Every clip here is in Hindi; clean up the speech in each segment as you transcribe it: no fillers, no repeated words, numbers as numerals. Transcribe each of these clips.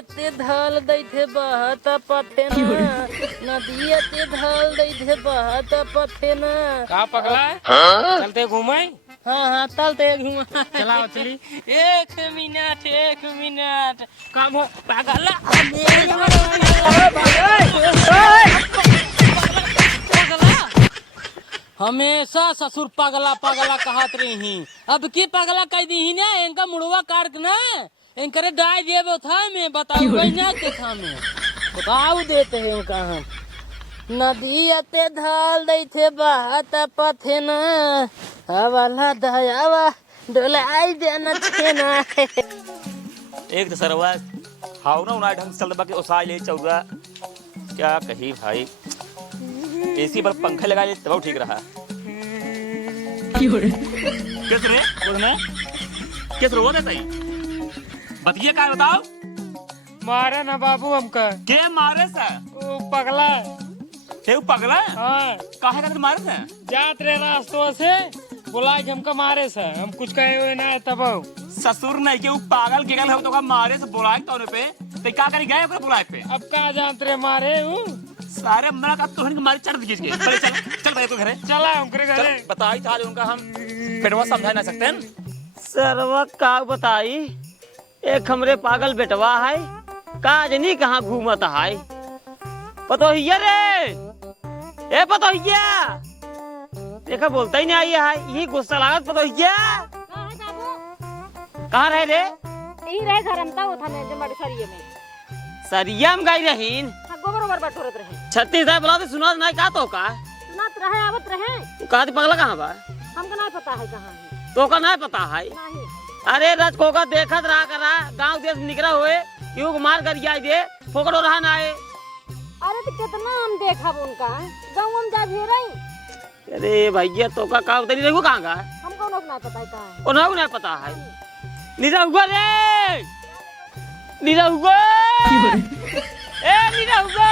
ते धल दैथे बहत पथे न नदिया ते धल दैथे बहत पथे न। का पगला चलते घूमे। हाँ चलते घूम। चलाओ चली। एक मिनट काम हो पागल। हमेशा ससुर पगला पगला कहत रही। अब की पगला कह दी ना इनका मुड़वा काट ना इनकरे डाय देवे था मैं बताऊ ना के था मैं बताऊ देते हैं इनका हम नदी अते धाल दई थे बहत पथे न हवाला दयावा डोलाई देना थे ना। एक तो सरवा हाउ ना उना ढंग से चल बाकी ओसाई ले चौरा क्या कही भाई एसी पर पंखा लगा ले तब ठीक रहा। किस रे बोलना किस रो देता ही बतिए का बताओ। मारे ना बाबू हमका के मारे सा वो पगला ते पगला हाँ काहे का मारे सा जात रे रास्तों से बुलाए हमका मारे से हम कुछ कहे हुए ना तब ससुर नहीं के वो पागल के गल हो तो का मारे से बुलाए तो पे ते का करी गए ओकरे बुलाए पे अब का जानत रे मारे हूँ सारे मना का तोहन के मारे चढ़ खींच के चल चल भाई तो घरे चला उनके घरे बताई था उनका हम पेटवा समझा ना सकते हैं। सरवा का बताई एक हमरे पागल बेटवा है काजनी कहाँ घूमत है पतोहिया रे ए पतोहिया देखा बोलता ही नहीं आई है यही गुस्सा लागत पतोहिया कहाँ रहे रे यही रहे घर हम था जमाड़ी सरिये में सरिया में गई रहीन गोबर ओबर बटोरत रहे छत्तीस साहब बुला सुना नहीं का तो का सुनात रहे आवत रहे कहा थी पगला कहाँ बा हमको नहीं पता है कहाँ है तो का नहीं पता है नहीं अरे रज को का देखत रहा करा गांव देश निकला हुए यूं मार कर दे फोकड़ो रहा ना आए। अरे तो कितना हम देखा उनका गाँव हम जा भी रही। अरे भैया तो का उतरी देखो कहाँ का हमको लोग नहीं पता है कहाँ है उन्हें नहीं पता है नीरा हुआ रे नीरा हुआ ए नीरा हुआ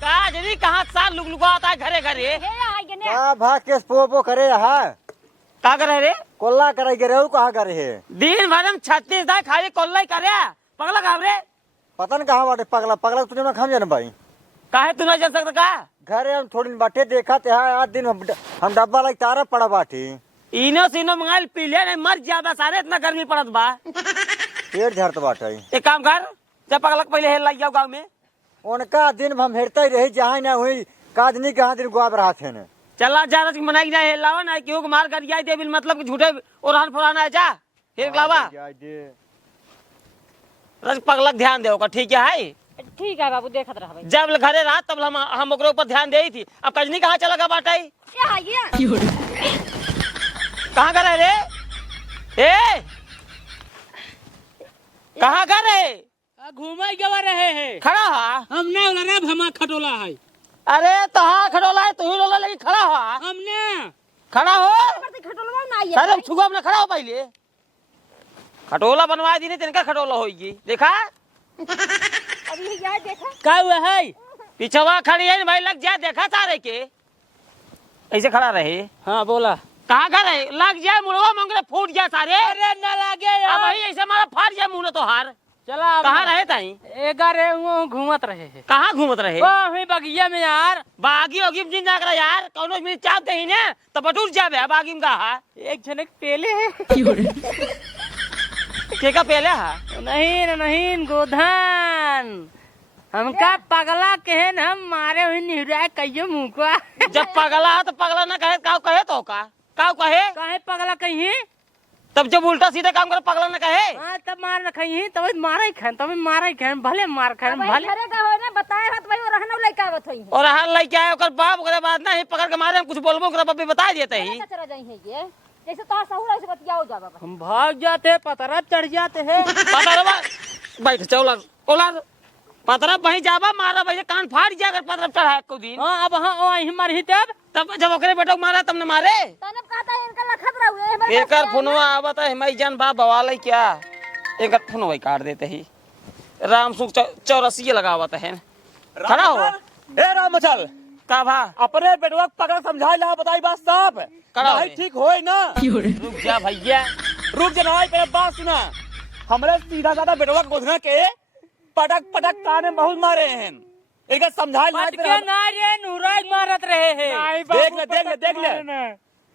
कहा जनी कहाँ साल लुक आता है घरे घरे का भाग के पोपो करे रहा का करे रे कोल्ला करे गे रे कहाँ करे है दिन भर हम 36 दाई खाली कोल्ला ही करे पगला कहाँ रे पता नहीं कहाँ बाटे पगला पगला तुझे ना खाम जाना भाई काहे तू नहीं जा सकता का घरे हम थोड़ी बाटे देखा ते आज दिन हम डब्बा लग तारा पड़ा बाटी इनो सीनो मंगाइल पीले नहीं मर ज्यादा सारे इतना गर्मी पड़त बा पेट झड़त बाटे एक काम कर जब पगला पहले हेल लग जाओ गाँव में उनका दिन हम हेरते ही रही जहाँ ना हुई कादनी कहाँ दिन गुआब रहा थे ने चला जा रहा मनाई जाए हेलावा ना क्यों मार कर जाए दे मतलब कि झूठे उड़ान फुराना है जा फिर लावा रज पगलक ध्यान दे ठीक है ठीक है बाबू देखत रहा भाई जब घरे रहा तब हम ओकरे ऊपर ध्यान दे थी अब कजनी कहाँ चला बाटा कहाँ कर रे ए कहाँ कर रे घूमे गवा रहे हैं खड़ा हा हमने उलरा भमा खटोला है। अरे तो हाँ खड़ोला है तू ही रोला लेकिन खड़ा हो हमने खड़ा हो खटोलवा ना आई अरे छुआ अपना खड़ा हो पहले खटोला बनवा दी नहीं तिनका खटोला होगी देखा अभी यार देखा क्या हुआ है पिछवा खड़ी है भाई लग जाए देखा सारे के ऐसे खड़ा रहे हाँ बोला कहाँ खड़ा है लग जाए मुड़वा मंगले फूट जाए सारे अरे न लगे अब भाई ऐसे हमारा फाट जाए मुँह तो हार चला कहाँ रहे ताई एगारे घूमत रहे हैं कहाँ घूमत रहे वही बगिया में यार बागी होगी जिन जाकर यार कौनो में चाहते ही ने तो बटूर जाबे बागी में कहा एक झनक पेले है के का पहले है नहीं गोधन हमका पगला कहे न हम मारे हुए निहुरा कहियो मुँह को जब पगला है तो पगला ना कहे काव कहे तो का काव कहे काहे पगला कहीं तब जब उल्टा सीधा काम करे पगला ना कहे हाँ तब मार रखी तब मारा ही खान तब मारा ही खान भले मार खान भले घरे का हो ना बताए हाथ भाई रहना लइका आवत होई और हाल लइका है ओकर बाप ओकरे बाद ना ही पकड़ के मारे हम कुछ बोलबो ओकरा बब्बे बता देते ही चला जाई है ये जैसे तो सहुरा से बतियाओ जा बाबा हम भाग जाते पतरा चढ़ जाते हैं पतरवा बैठ चौला ओला पतरा वहीं जाबा मारा वैसे कान फाड़ जा कर पतरा चढ़ा को दिन हाँ अब हाँ वही मर तब जब ओकरे बेटो मारा तब ने मारे तने कहता है इनका लखत रहू एकर फोनवा आवत है मैं जान बा बवाल क्या एकर फोनवा काट देते ही राम सुख 84 लगावत है खड़ा हो ए राम मचल का भा अपने बेटवा पकड़ समझा ला बताई बात साफ खड़ा नहीं ठीक होए ना रुक जा भैया रुक जा ना पहले बात सुना हमरे सीधा साधा बेटवा गोधना के पटक पटक काने बहुत मारे हैं इनका समझा पटके ना रे नुराज मारत रहे हैं। देख ले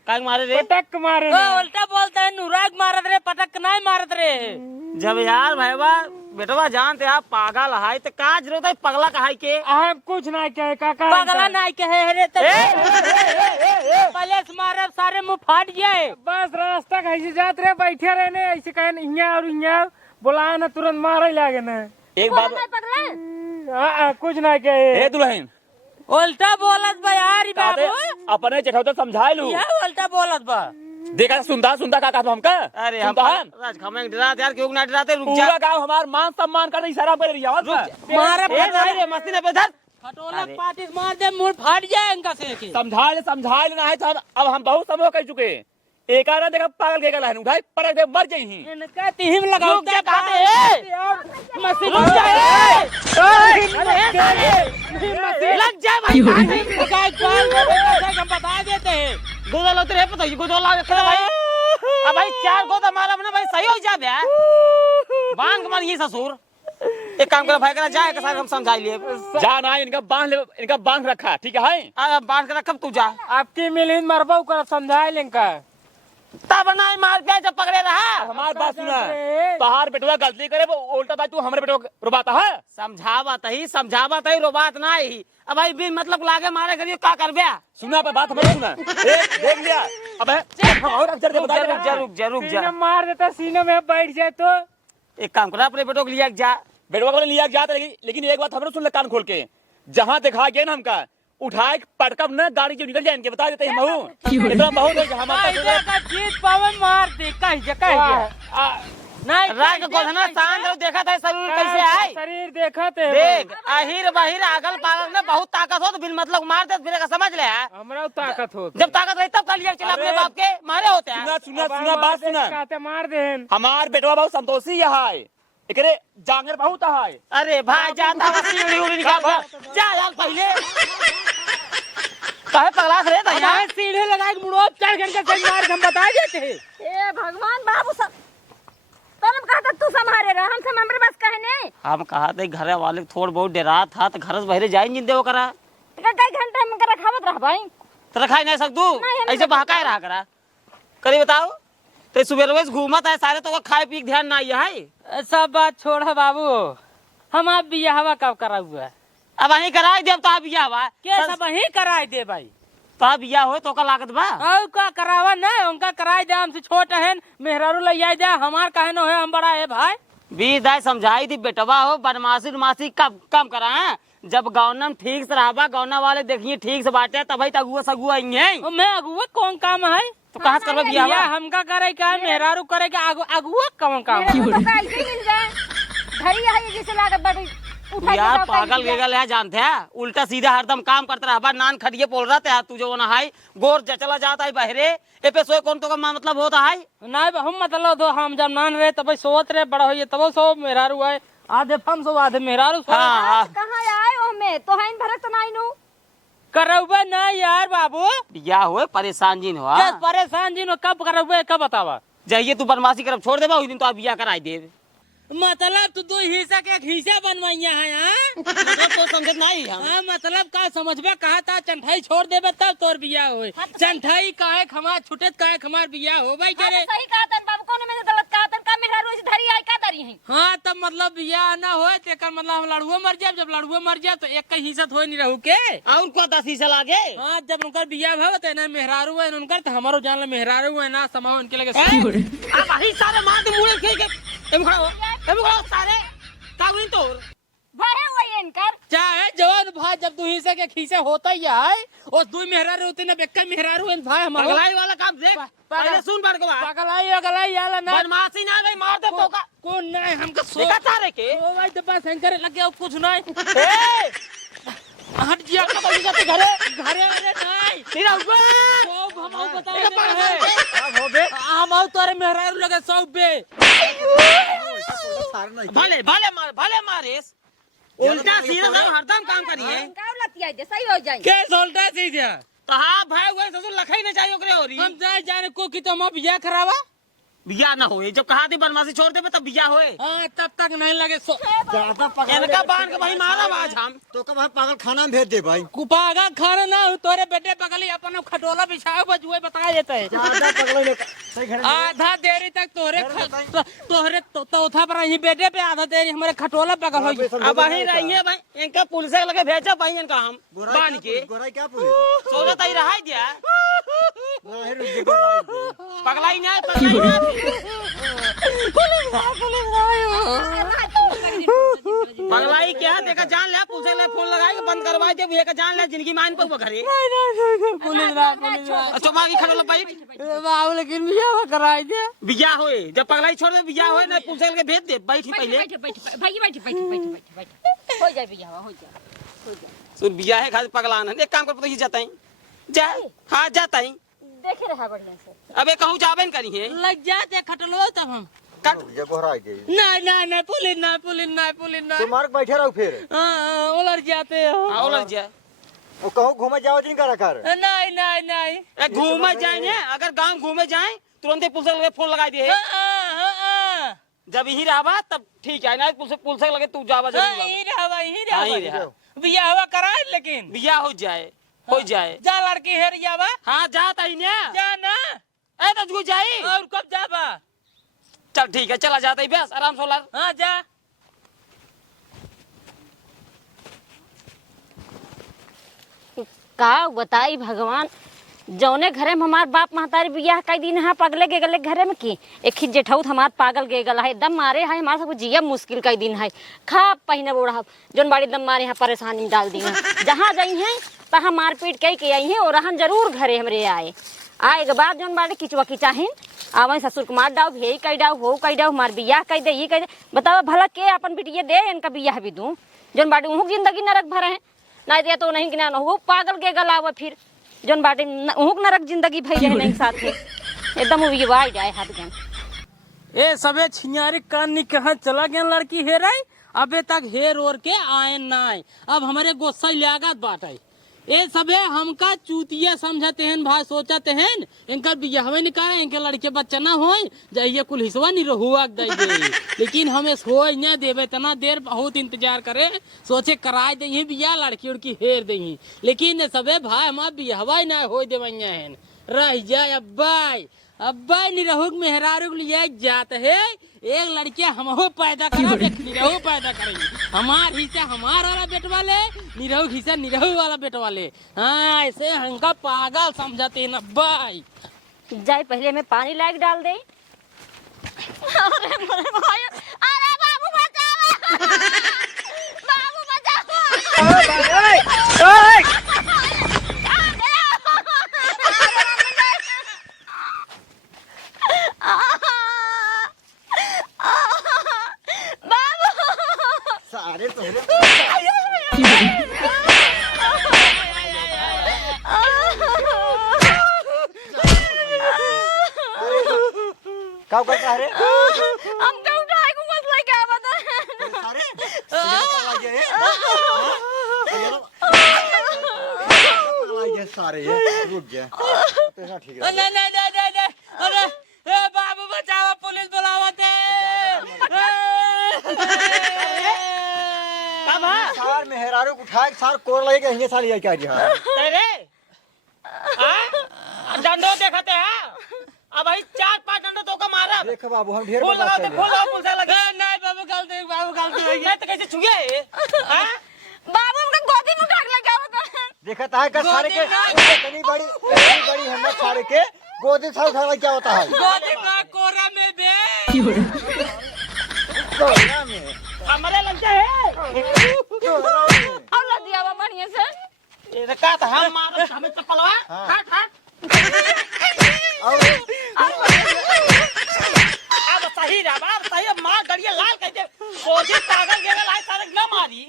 काय मारे रे पटक मारे उल्टा बोलता है नुराज मारत रहे पटक नहीं मारत रहे। जब यार भैया बेटवा जानते आप पागल है तो का जरूरत है पगला कहाई के। हम कुछ नहीं कहे काका पगला नहीं कहे रे तो पहले से मारे सारे मुंह फाट जाए। बस रास्ता कैसे जाते रहे बैठे रहने ऐसे कहे यहाँ और यहाँ बुलाए ना तुरंत मारे लागे ना। एक बात कुछ नहीं कहे दुल्हन उल्टा बोलत बा यार बाबू अपने चढ़ाओ तो समझा लू उल्टा बोलत बा देखा सुनता का कहा हमका अरे हम राज खमें डराते यार क्यों ना डराते रुक जा पूरा गांव हमार मान सम्मान कर इशारा कर रही है मारे रे मस्ती ना बेधर खटोला पाटी मार दे मुंह फाट जाए इनका से समझा लेना है तो अब हम बहुत समय कह चुके एक आरा देखा पागल के गला है उठाई पर दे मर जाई ही इनका तिहिम लगाओ क्या कहते हैं मस्ती लग जा भाई हम बता देते हैं गोदल होते रहे पता गोदल करे भाई अब भाई 4 गोदा मारा ना भाई सही हो जा बे बांध के मारिए ससुर एक काम करो भाई करा जाए के साथ हम समझा लिए जा ना इनका बांध रखा ठीक है बांध के रखब तू जा आपकी मिलिन मरबो कर समझाए लेंका तब ना मार पे जब पकड़े रहा हमार बात सुना तहार बेटवा गलती करे वो उल्टा बात तू हमरे बेटवा रुबाता है समझावत ही रोबात ना ही अब भाई बिन मतलब लागे मारे करियो का करबे सुना पे बात हमारे सुना देख लिया अबे और रुक जा मार देता सीने में बैठ जाए तो एक काम करा अपने बेटो को लिया जा बेटवा को लिया जाता लेकिन एक बात हमने सुन ले कान खोल के जहाँ दिखा गया ना हमका उठाए पटकब न गाड़ी जो निकल जाए इनके बता देते हैं महू इतना महू नहीं हमारा का जीत पावन मार दे कह नहीं राग गोधना सांड देखा था शरीर कैसे है शरीर देखा थे देख अहिर बहिर अगल पागल में बहुत ताकत हो तो बिन मतलब मार दे फिर का समझ ले हमरा ताकत हो जब ताकत रही तब कर लिया चला अपने बाप के मारे होते हैं सुना बात सुना कहते मार दे हमार बेटवा बहुत संतोषी है एकरे जांगर बहुत है अरे भाई जाता सीढ़ी उड़ी निकाल जा यार पहले काहे पगला रे तैया सीढ़ी लगा के मुड़ो चढ़ करके मार हम बता देते हैं ए भगवान बाबू सब तुम कहता तू संभाले रहा हम सब हमरे बस कहने हम कहा थे घर वाले थोड़ बहुत डरा था तो घर से बहरे जाए जिंदे वो करा कई घंटे में कर खावत रह भाई तो रखा नहीं सक तू ऐसे बहकाए रहा करा करी बताओ तो सुबह रोज घूमत है सारे तो खाए पी ध्यान ना है सब बात छोड़ा बाबू हम आप बियाहवा कब करा हुआ अब वही कराए दे तो आप बिया हुआ के सब वही कराए दे भाई तो आप बिया हो तो का लागत बा और का करावा ना उनका कराए दे हमसे छोट है मेहरारू ले आए दे हमार काहे न है हम बड़ा है भाई बीस दाई समझाई थी बेटवा हो बदमाशी कम करा है जब गौनम ठीक से रहा गौना वाले देखिए ठीक से बांटे तभी अगुआ सगुआ आएंगे मैं अगुआ कौन काम है तो कहाँ से करवा बिया हमका करे क्या मेहरारू करे क्या अगुआ कौन काम ऐसे मिल जाए घरी है जैसे लागत बड़ी यार पागल गेगल है जानते हैं उल्टा सीधा हरदम काम करता रहा नान खड़िए बोल रहा था तू जो ना है गोर चला जाता है बहरे ए पे सोए कौन तो का मतलब होता है नहीं हम मतलब दो हम जब नान रहे तब सोच रहे बड़ा हो तब सो मेहरारू है आधे हम सो आधे मेहरारू कहाँ आए हो में तो है भरक तो नहीं नु करौबे ना यार बाबू या हो परेशान जिन हो परेशान जी कब करौबे कब बतावा जाइए तू बदमाशी कर छोड़ देबा उस दिन तो आप बिया कराई दे मतलब तू दो हिस्सा के एक हिस्सा बनवाइया है मतलब तो समझत नहीं हम हाँ मतलब का समझबे कहा था चंठाई छोड़ देबे तब तोर बिया होए चंठाई काहे खमार छुटेत काहे खमार बिया हो भाई करे सही कहा तन बाबू कौन में गलत कहा तन का मेहरारू ऐसे धरी आई का धरी है हाँ तब मतलब बिया ना होए तेकर मतलब हम लड़ुआ मर जाए जब लड़ुआ मर जाए तो एक का हिस्सा थोड़ी नहीं रहू के और को 10 हिस्सा लागे हाँ जब उनकर बिया भव त ना मेहरारू है उनकर तो हमारो जान ले मेहरारू है ना समाओ उनके लगे अब वही सारे मार दे मुड़े के एम खड़ो सारे कागुनी तोर भाई हुआ इनकर चाहे जवान भाई जब दू हिस्सा के खीसे होता ही है और दू मेहरारू होते ना बेक्का मेहरारू है भाई हमारा पगलाई वाला काम देख पहले सुन बात को पगलाई याला ना बदमाशी ना भाई मार दे तो का कौन नहीं हमका देखा तारे के ओ भाई तो बस हैंकर लग गया कुछ नहीं ए हट जिया का बड़ी जाते घरे अरे नहीं तेरा हुआ सब हम बताओ हो बे हम तोरे मेहरारू लगे सब बे भले मारेस उल्टा सीधा सब हरदम काम करिए का लतिया दे सही हो जाए के उल्टा सीधा तो हाँ भाई वो ससुर लखई न चाहिए ओकरे होरी हम जाए जाने को कि तो हम बिया करावा बिया ना होए जब कहा थी बनवासी छोड़ दे तब बिया होए हाँ तब तक नहीं लगे ज्यादा पकड़ इनका बांध के भाई मारा आज हम तो कब हम पागल खाना में भेज दे भाई। कुपागा खाना ना हो तोरे बेटे पगली अपन खटोला बिछाओ बजुए बताया जाता है। ज्यादा पकड़ ले सही घर में आधा देरी तक तोहरे चौथा पर ही बेटे पे आधा देरी हमारे खटोला पकड़ हो। अब वही रहिए भाई इनका पुलिस लगे भेजा भाई इनका हम बांध के गोराई क्या पुलिस सोचा तई रहा दिया नहीं रुक गई गोराई पगलाई ना पगलाई ना पगलाई क्या देखा जान ले पुलिस ले फोन लगाई बंद करवाई दे भैया का जान ले जिंदगी मान पर घरे पुलिस अच्छा मागी खड़ो भाई बाबू लेकिन बिया कराई दे बिया होए जब पगलाई छोड़ दे बिया होए ना पुलिस के भेज दे बैठी पहले हो जाए भैया हो जाए सुन बिया है खाली पगलान है एक काम कर तो ही जाता है जा हां जाता है देखे रहा बढ़िया से अबे कहूं जाबे न करी है लग जाते खटलो तब हम कट ये गोराई गई नहीं पुलिस तो मार्ग बैठे रहो फिर उलट जाते हो आओ लग जा वो कहूँ घूमे जाओ दिन करा कर नहीं ए घूमे जाएंगे अगर गांव घूमे जाए तुरंत ही पुलिस लगे फोन लगा दिए जब ही रहा तब ठीक है ना पुलिस लगे तू जावा जरूर ही रहा बिया हुआ करा लेकिन बिया हो जाए जा लड़की हेर जावा हाँ जाता ही ना जा ना ए तो तू जाई और कब जावा चल ठीक है चला जाता ही बस आराम से हाँ जा का बताई भगवान जौने घरे में हमार बाप महतारी बियाह कई दिन है पगले के गले घरे में की एक ही जेठौत हमार पागल के गला है दम मारे है हमारा सब जिया मुश्किल कई दिन है खा पहिने बोड़ा जोन बाड़ी दम मारे यहाँ परेशानी डाल दी है जहाँ गई हैं तहाँ मारपीट कई के आई हैं और रहन जरूर घरे हमरे आए के बाद जोन बाड़ी किचवा किचाहिन आवे ससुर कुमार डाव भेई कई डाव हो कई डाव हमार बियाह कई दे ये कई दे बताओ भला के अपन बिटिया दे इनका बियाह भी दूं जोन बाड़ी उहू जिंदगी नरक भरे है नहीं दिया तो नहीं कि ना हो पागल के गलावा फिर जोन बाटे उहुक नरक जिंदगी भई रहे नहीं साथे एकदम वो वाई जाए हाथ गन ए सबे छिनारी कान नि कहाँ चला गया लड़की हेराई अबे तक हेर ओर के आए नाय अब हमारे गोस्सा लागत बाटे ए सबे हमका चूतिया समझते हैं भाई सोचते हैं इनका बियाहवे निकाले इनके लड़के बच्चा ना हो जाइए कुल हिस्सा नहीं रहुआ दे लेकिन हमें हो न देवे इतना देर बहुत इंतजार करे सोचे कराए दे बियाह लड़की उड़की हेर दे लेकिन सबे भाई हमारा बियाहवा ना हो देवैया है रह जाए अब्बा निरहुक मेहरारू लिए जाते है एक लड़किया हमहो पैदा करा देख निरहु पैदा करेंगे हमार हिस्सा हमार वाला बेटवा ले निरहु हिस्सा निरहु वाला बेटवा ले हाँ ऐसे हमका पागल समझते हैं अब्बा जाए पहले में पानी लायक डाल दे अरे बाबू बचाओ बाबू बचाओ सारे तोहरे क्या करता है रे हम तो उठाए को मत लेके आवा तो सारे लगे सारे रुक गया पैसा ठीक है नहीं अरे ए बाबू बचाओ पुलिस बुलावते सार मेहरारू उठाए सार कोर लगेगा हिंगे साल ये क्या जी हां तेरे हां डंडो देखते हैं अब भाई 4-5 डंडो तो का मारा देख बाबू हम ढेर फूल लगाते फूल लगा पुलिस लगे नहीं बाबू गलती हो गई मैं तो कैसे छुए हां बाबू हमका गोदी में उठा के लेके आवा तो देखता है कर सारे के इतनी बड़ी हिम्मत सारे के गोदी से उठाना क्या होता है गोदी का कोरा में बे कोरा में हमारे लगता है और लग दिया बढ़िया से ये का था हम मारो हमें चप्पलवा हट अब सही रहा सही मार गड़िया लाल कह दे सोचे पागल गेला लाए सारे न मारी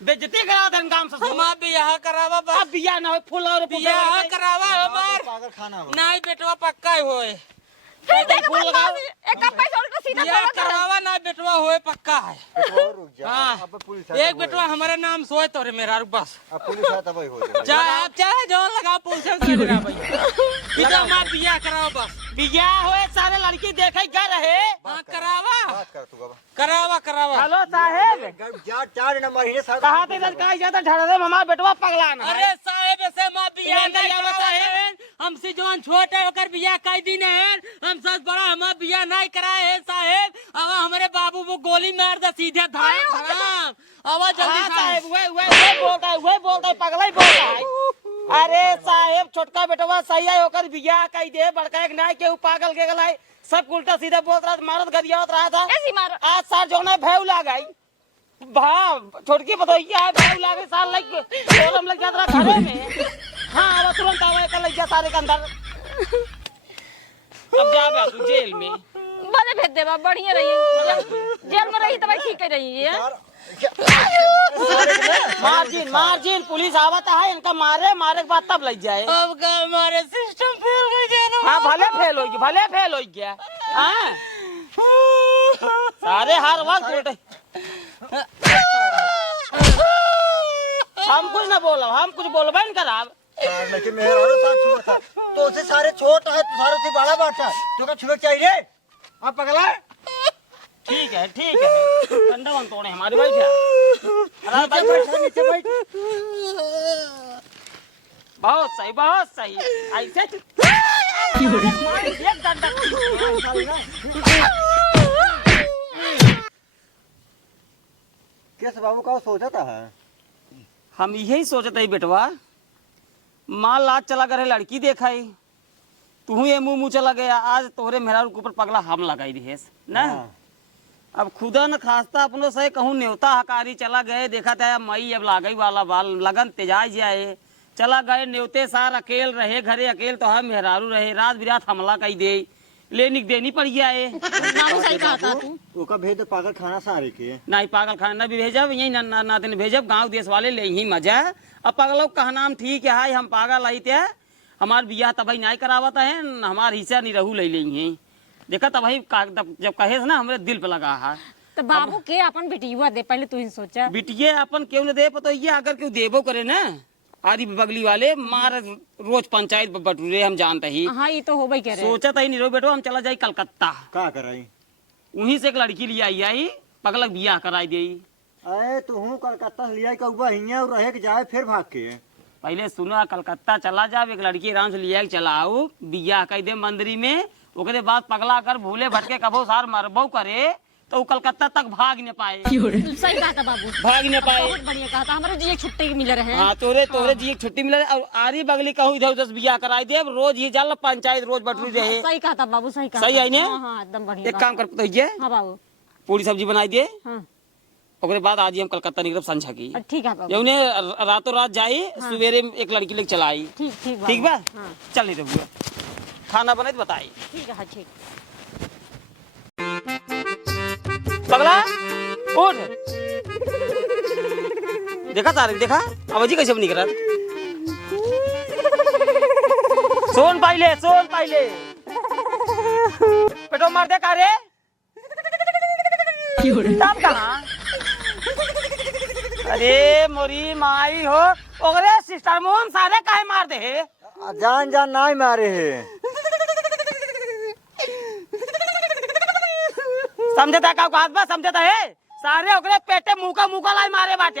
बेइज्जती करा दन काम से हमार बियाह करावा बा अब बिया ना हो फूल और बियाह करावा हमार पागल खाना हो नहीं बेटवा पक्का ही होए फिर देख फूल लगाओ एक का पैसा उल्टा सीधा बियाह करावा ना बेटवा होए पक्का है रुक जा हाँ। अब पुलिस है एक बेटवा हमारे नाम सोए तोरे मेरा बस अब पुलिस है तब ही हो जाएगा चाहे जौन लगा पुलिस से भाई पिता माँ बिया कराओ बस। बिया हुए सारे लड़की देखे क्या रहे। हाँ करावा बात कर तू बाबा। करावा करावा। हेलो साहेब जा 4 नंबर ही साहब। कहा थे कहा जाता ढड़ा रे हमारा बेटवा पगला ना अरे साहेब ऐसे माँ बिया तुरंत नहीं आवा करावा साहेब। है। हमसे जवान छोट है होकर बिया कई दिन है। हम सब बड़ा हमारा बिया नहीं कराए है साहेब। अब हमारे बाबू वो गोली मार दे सीधे धड़ाम धड़ाम। आवाज जल्दी हाँ साहेब। साहेब वह बोलता है पगला ही बोलता है। अरे साहेब छोटका बेटवा सही है होकर बिया कही दे बड़का एक नाय के पागल के गलाई सब उल्टा सीधा बोल रहा था मारत गरियावत रहा था। ऐसी मारो। आज सार जो ना भैव ला गई छोटकी बताइए भैव ला गई साल लग जाता रहा घरे में। हाँ अब तुरंत आवा कर लग गया सारे के अंदर। अब जा तू जेल में। भले भेज दे बा बढ़िया रही जेल में रही तब ठीक रही है। मार्जिन पुलिस आवता है इनका मारे के बाद तब लग जाए। अब का हमारे सिस्टम फेल हो गया। हाँ भले फेल हो गया। हाँ सारे हर वक्त उल्टे। हम कुछ ना बोलो हम कुछ बोलबे नहीं कराब। लेकिन मेरा और साथ छुआ था तो उसे सारे छोटा है तो सारे से बड़ा बाटा तो का छुआ चाहिए। अब पगला ठीक है अंडा तोड़े हमारे बैठ नीचे बैठ। बहुत सही ऐसे एक डंडा किस बाबू का सोचा था। हम यही सोचते ही बेटवा माँ लाज चला करे लड़की देखा ही तू ये मुंह चला गया आज तोहरे मेहरारू के ऊपर पगला हम लगाई दिहेस ना। अब खुदा न खास्ता अपनों से कहूँ न्योता हकारी चला गए देखा था मई अब लागई वाला बाल लगन तेजाज जाए चला गए न्योते सार अकेल रहे घरे अकेल तो हम मेहरारू रहे रात बिरात हमला कही दे लेनी देनी पड़ गया है। मामू सही कहा था तू। ओका भेज दे पागल खाना सारे के। नहीं पागल खाना भी भेजब यही नाते भेजब गांव देश वाले ले ही मजा। अब पागलों का नाम ठीक है हम पागल आई थे हमार बियाह तभी नहीं करावता है हमार हिस्सा नहीं रहू ले लेंगे देखा तभी जब कहे ना हमारे दिल पे लगा है। तो बाबू के अपन बेटिया दे पहले तू ही सोचा। बिटिये अपन क्यों न दे पतो ये अगर क्यों देबो करे ना आदि बगली वाले मार रोज पंचायत बटूरे हम जानते ही। हाँ ये तो हो भाई कह रहे। सोचा था ही नहीं रो बेटो हम चला जाए कलकत्ता का कराई वहीं से एक लड़की ले आई पगलक बियाह कराई दे। अरे तू कलकत्ता लिया कौआ हिया और रहे के जाए फिर भाग के। पहले सुना कलकत्ता चला जाओ एक लड़की आराम से लिया चला आओ बियाह कह दे मंदिरी में ओकरे बाद पगला कर भूले भटके कबो सार मरबो करे तो कलकत्ता तक भाग न पाए। सही कहा था बाबू भाग न पाए। बहुत बढ़िया कहा था हमारे जी एक छुट्टी मिल रहे हैं। हाँ तोरे जी एक छुट्टी मिले और आरी बगली कहूँ इधर उधर बियाह कराई दे रोज ही जल पंचायत रोज बटू रहे। सही कहा था बाबू सही कहा सही है ने। हाँ एकदम बढ़िया। एक काम कर तो हाँ बाबू पूरी सब्जी बनाई दे हाँ ओकरे बाद आज ही हम कलकत्ता निकलब संझा की ठीक है बाबू यौने रातों रात जाई सवेरे एक लड़की लेके चलाई। ठीक बा चल नहीं रहुआ खाना बने तो बताई। ठीक है ठीक। पगला उठ देखा तारीख देखा आवाजी कैसे बनी करा सोन पाइले पेटो मार दे कारे तब कहाँ। अरे मोरी माई हो ओकरे सिस्टर मोहन सारे काहे मार दे जान जान नहीं मारे है। समझता का हाथ बा समझता है सारे ओकरे पेटे मुका लाई मारे बाटे।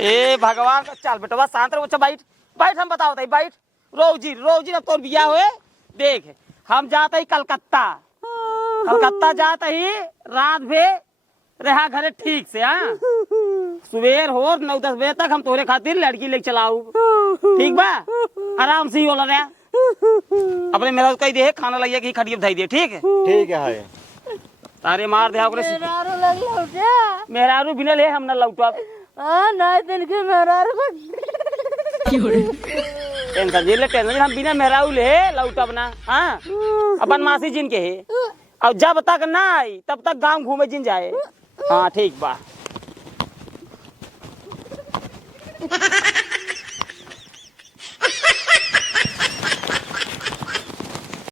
ए भगवान चल बेटवा शांत रहो अच्छा बैठ हम बताओ बैठ रोजी अब तोर बियाह हुए देख हम जाते ही कलकत्ता जाते ही रात भे रहा घरे ठीक से। हाँ सुबह हो 9-10 बजे तक हम तोरे खातिर लड़की लेके चलाऊ ठीक बा आराम से ही बोला रहा अपने मेरा कही दे खाना लगिए कि खटिया बधाई दे ठीक है तारे मार दे मेहरारू बिना ले हम न लौटब टेंशन ले टेंशन हम बिना मेहरारू ले लौटब ना। हाँ अपन मासी जिन के है और जब तक ना आई तब तक गांव घूमे जिन जाए। हाँ ठीक बा।